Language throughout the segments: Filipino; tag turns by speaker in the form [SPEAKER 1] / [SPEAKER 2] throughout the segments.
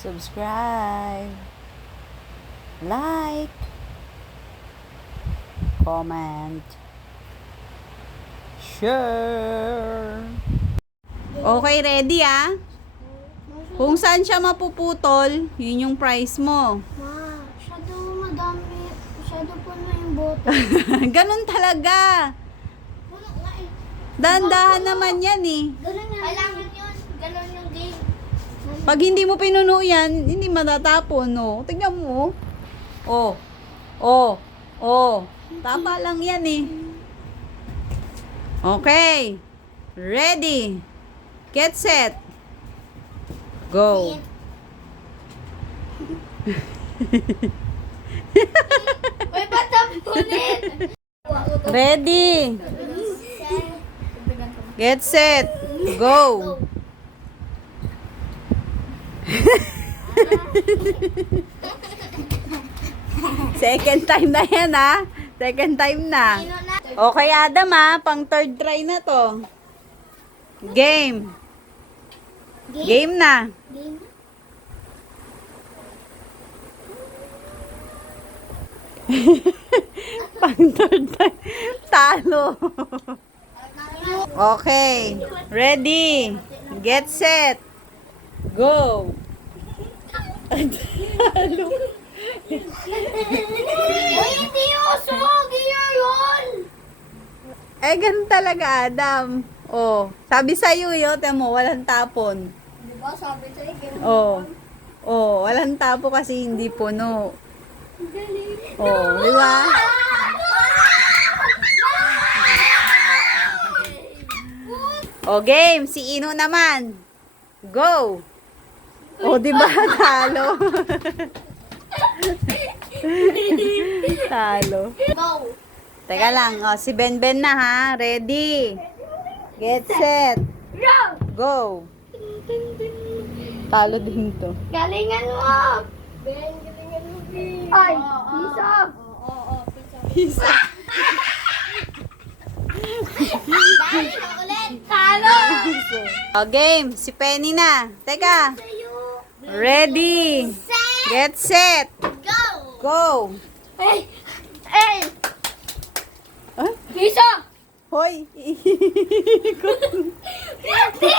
[SPEAKER 1] subscribe, like, comment, share. Okay, ready ah? Kung saan siya mapuputol, yun yung price mo.
[SPEAKER 2] Ma, masyado madami. Masyado puno yung bote.
[SPEAKER 1] Ganun talaga.
[SPEAKER 2] Puno nga eh.
[SPEAKER 1] Dahan-dahan naman yan eh.
[SPEAKER 2] Ganun nga. Kailangan yun. Ganun yung game.
[SPEAKER 1] Pag hindi mo pinuno yan, hindi matatapon, no? Tingnan mo. Oh. Oh. Oh. Tama lang yan eh. Okay. Ready. Get set. Go.
[SPEAKER 2] Uy, ba't napunit?
[SPEAKER 1] Ready. Get set. Go. Second time na yan ha. Second time na. Okay Adam ha. Pang third try na to. Game. Game na.
[SPEAKER 2] Game.
[SPEAKER 1] Pang third time. Talo. Okay. Ready. Get set. Go. Talo.
[SPEAKER 2] Uy, hindi uso. Gear yun.
[SPEAKER 1] Eh, ganun talaga, Adam. Oh, sabi sa'yo yun, mo, walang tapon.
[SPEAKER 2] Diba sabi sa'yo, game.
[SPEAKER 1] Oh. Oh, walang tapo kasi hindi puno.
[SPEAKER 2] Galing.
[SPEAKER 1] Oh, di ba? Oh, game. Si Ino naman. Go. Oh, di ba? Talo. Talo.
[SPEAKER 2] Go.
[SPEAKER 1] Teka lang. Oh, si Benben na ha. Ready. Get set. Go. Talo din to.
[SPEAKER 2] Galingan mo. Ben, galingan mo, Ben. Ay, isa.
[SPEAKER 1] Isa.
[SPEAKER 2] Dali ka ulit. Talo.
[SPEAKER 1] Oh, game. Si Penny na. Teka.
[SPEAKER 2] Sa'yo.
[SPEAKER 1] Ready.
[SPEAKER 2] Set.
[SPEAKER 1] Get set.
[SPEAKER 2] Go.
[SPEAKER 1] Go.
[SPEAKER 2] Hey. Hey.
[SPEAKER 1] Ah?
[SPEAKER 2] Isa.
[SPEAKER 1] Hoy.
[SPEAKER 2] Ready.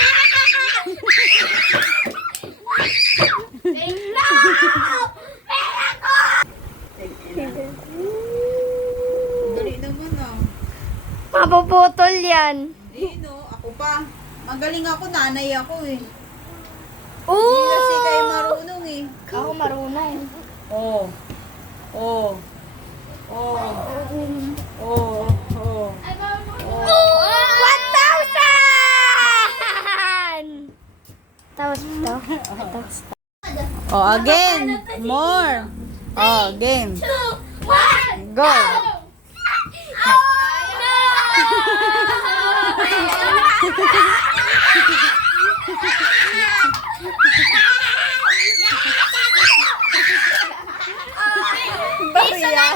[SPEAKER 1] Dali naman ah.
[SPEAKER 2] Mapuputol yan.
[SPEAKER 1] Hindi no. Ako pa. Magaling ako. Nanay ako eh.
[SPEAKER 2] Oo.
[SPEAKER 1] Hindi kasi kayo marunong eh.
[SPEAKER 2] Ako marunong.
[SPEAKER 1] Oh. Oh. Oh. Oh. Oh.
[SPEAKER 2] 1,000! Tapos to.
[SPEAKER 1] Oh, again. More. Oh, game.
[SPEAKER 2] 2, 1,
[SPEAKER 1] Go. Bariya.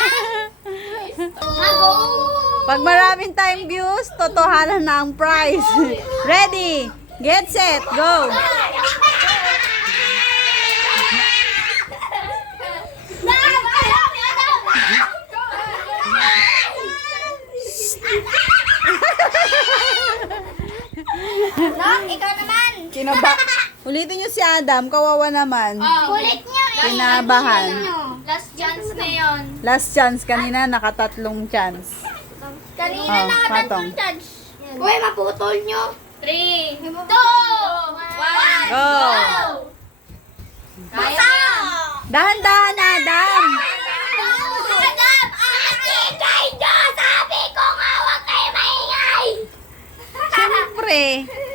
[SPEAKER 1] Pag maraming time views, totohanan na ang prize. Ready, get set, go.
[SPEAKER 2] Nak, ikaw naman.
[SPEAKER 1] Kinaba. Ulitin nyo si Adam, kawawa naman.
[SPEAKER 2] Kulit niyo.
[SPEAKER 1] Kinabahan.
[SPEAKER 2] Last chance na yun.
[SPEAKER 1] Last chance, kanina nakatatlong chance.
[SPEAKER 2] Kanina
[SPEAKER 1] Oh,
[SPEAKER 2] nakatatlong
[SPEAKER 1] patong.
[SPEAKER 2] chance. Uy, maputol nyo. 3, 2, 1,
[SPEAKER 1] Go.
[SPEAKER 2] Basa!
[SPEAKER 1] Dahan-dahan, Adam.
[SPEAKER 2] Adam, ingay nyo! Sabi ko nga, huwag kayo maingay!
[SPEAKER 1] Siyempre.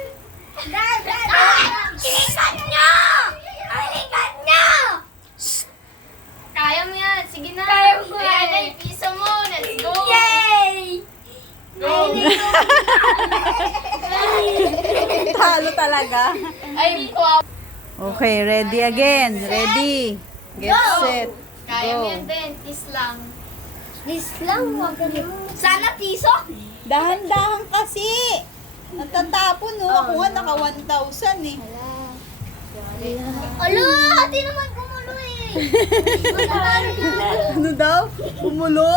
[SPEAKER 2] Kilikan nyo! Kilikan nyo! Kaya mo yan. Sige na. Kaya mo yan. Ay, piso mo. Let's go. Yay! Go!
[SPEAKER 1] Talo talaga.
[SPEAKER 2] Ay, wow.
[SPEAKER 1] Okay, ready again. Ready. Get set.
[SPEAKER 2] Kaya mo
[SPEAKER 1] Go.
[SPEAKER 2] yan din. Kiss lang. Kiss lang? Huwag ganun. Sana piso?
[SPEAKER 1] Dahan-dahan kasi. Natatapon, no? Ako nga naka 1,000 eh.
[SPEAKER 2] Alo, di naman gumulo eh. Manalo na.
[SPEAKER 1] Ano daw? Umulo.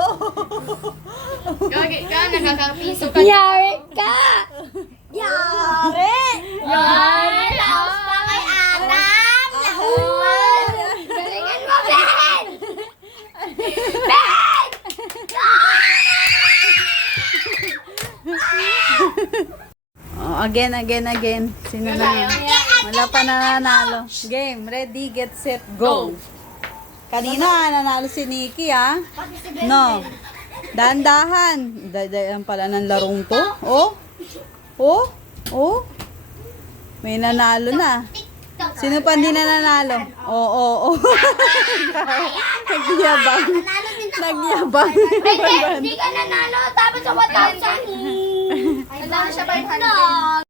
[SPEAKER 3] Gagi ka, nakakapiso ka.
[SPEAKER 2] Yari ka! Yari! Yari! Laos pa kay Adam! Laos! Galingan mo, Ben! Ben!
[SPEAKER 1] Oh, again. Sino na? Wala pa nananalo. Game, ready, get, set, go. Kanina, nanalo si Nikki, ha? No. Dahan-dahan. Dahan pala ng larong to. Oh. May nanalo na. Sino pa hindi na nanalo? Oo. Nagyabang.
[SPEAKER 2] Nanalo din ako.
[SPEAKER 1] Nagyabang.
[SPEAKER 2] Hindi ka nanalo. Tapos sa 1,000.
[SPEAKER 3] Nanalo siya 500.